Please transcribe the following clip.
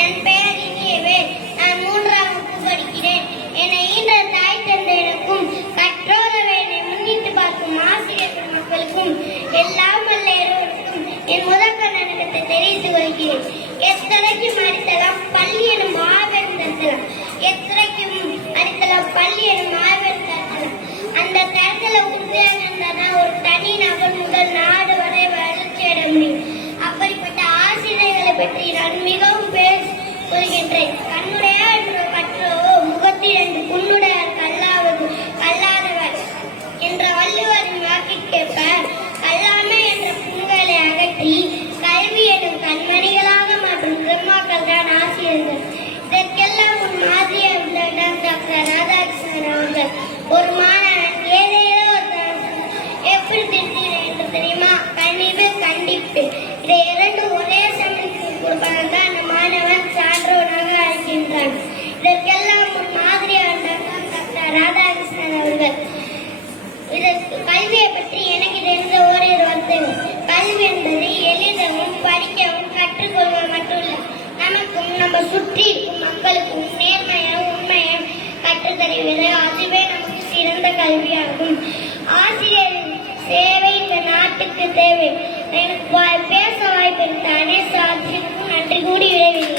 என் பெயர் இனியவேல். நான் 3ஆம் வகுப்பு படிக்கிறேன். என்னை ஈன்ற தாய் தந்தையருக்கும் கற்றோரை முன்னிட்டு பார்க்கும் ஆசிரியர் மக்களுக்கும் எல்லாம் வல்ல இறைவனுக்கும் என் முதல் வணக்கத்தை தெரிவித்து வருகிறேன். எத்தனைக்கும் அடித்தலாம் பள்ளி எனும் மாபெரும் தரத்தலாம். எத்தனைக்கும் அடித்தலாம் பள்ளி எனும் மாபெரும் தரத்தலாம். அந்த தரத்துல உறுதியாக இருந்தாதான் ஒரு தனி நபர் முதல் நாடு வரை வளர்ச்சி அடைய முடியும். அப்படிப்பட்ட ஆசிரியர்களை பற்றி நான் மிகவும் பேர் சொல்கின்றேன். கண்ணுடைய கற்றோ முகத்தில் என்று புண்ணுடையார் கல்லாவது கல்லாதவர் என்ற வள்ளுவரின் வாக்கிற்கேற்ப கல்லாமை என்ற புண்களை அகற்றி கல்வி எனும் கண்மணிகளாக மாற்றும் பெருமாக்கள் தான் ஆசிரியர்கள். இதற்கெல்லாம் ஒரு மாதிரியாக இருந்தார் டாக்டர் ராதாகிருஷ்ணன் அவர்கள். ஒரு மாணவன் ஏதேதோ எப்படி திருத்தினேன் என்று தெரியுமா? கனிவு கண்டிப்பு இதை இரண்டும் ஒரே சமயத்தில் கொடுப்பாங்க. அந்த மாணவன் சான்றோனாக அழைக்கின்றான். இதற்கெல்லாம் ஒரு மாதிரியாக டாக்டர் ராதாகிருஷ்ணன் அவர்கள். இதற்கு கல்வியை பற்றி எனக்கு தெரிந்த ஓரிரு வார்த்தைகள். கல்வி என்பது எளிதவும் படிக்கவும் கற்றுக்கொள்வது மட்டும் இல்லை, நமக்கும் நம்ம சுற்றி இருக்கும் மக்களுக்கும் நேர்மையாக உண்மையை கற்றுத்தருவது. அதுவே நமக்கு சிறந்த கல்வியாகும். ஆசிரியரின் சேவை இந்த நாட்டுக்கு தேவை. எனக்கு பேச வாய்ப்பு அனைத்து ஆசிரியருக்கும் நன்றி கூறி விரைவில்